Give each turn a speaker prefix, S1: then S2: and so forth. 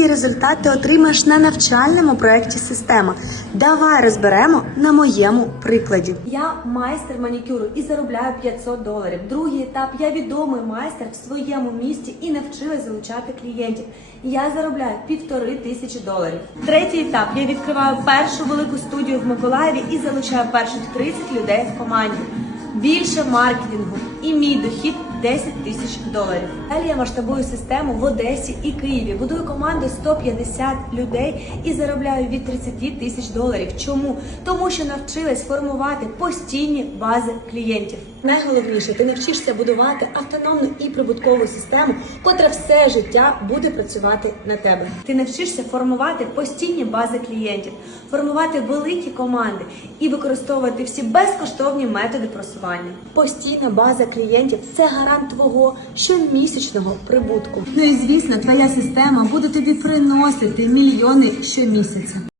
S1: Які результати ти отримаєш на навчальному проєкті система? Давай розберемо на моєму прикладі.
S2: Я майстер манікюру і заробляю 500 доларів. Другий етап я відомий майстер в своєму місті і навчилась залучати клієнтів. Я заробляю півтори тисячі доларів. Третій етап я відкриваю першу велику студію в Миколаєві і залучаю перших 30 людей в команді. Більше маркетингу і мій дохід 10 тисяч доларів. Далі я масштабую систему в Одесі і Києві. Будую команду 150 людей і заробляю від 30 тисяч доларів. Чому? Тому що навчилась формувати постійні бази клієнтів. Найголовніше, ти навчишся будувати автономну і прибуткову систему, котра все життя буде працювати на тебе. Ти навчишся формувати постійні бази клієнтів, формувати великі команди і використовувати всі безкоштовні методи просування. Постійна база клієнтів це гарант твого щомісячного прибутку. Ну і звісно, твоя система буде тобі приносити мільйони щомісяця.